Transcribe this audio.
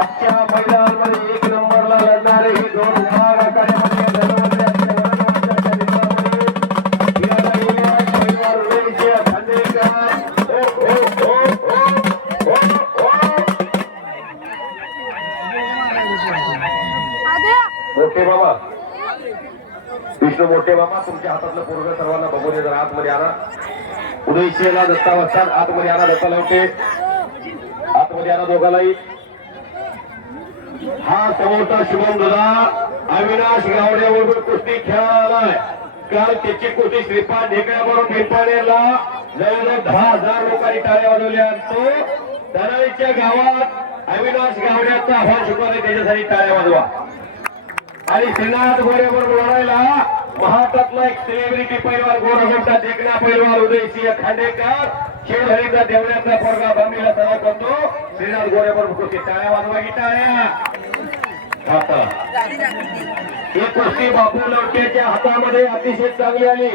अच्छा मैदान पर एक नंबर ला लड़ना रही दोन भाग आकर ओके बाबा विष्णू मोठे बाबा तुमच्या हातातलं पोरग सर्वांना बघून जरा आतमध्ये आणा. उदयशिला दत्ता वाजतात आतमध्ये आणा दत्ता लावते आतमध्ये आणा दोघालाही. हा समोरचा शुभम दादा अविनाश गावड्याबरोबर कुस्ती खेळायला काल त्याची कुस्ती श्रीपाद ढेकळ्यावरून पिंपाळेला जवळजवळ दहा हजार लोकांनी टाळ्या वाजवल्या आणि तो दराईच्या गावात अविनाश गावड्याचा आव्हान शिकवले त्याच्यासाठी टाळ्या वाजवा. आणि श्रीनाथ गोरेबरोबर महाराष्ट्रातला एक सेलिब्रिटी पैलवान गोरगोटा देखण्या पैलवान उदयसिंह खांडेकर. शिवहरीचा देवळ्याचा पोरगा बंबीला सराव करतो. श्रीनाथ गोरेबरोबर कुस्ती टाळ्या वाजवा की टाळ्या? ही कुस्ती बापू लवटेच्या हातामध्ये अतिशय चांगली आली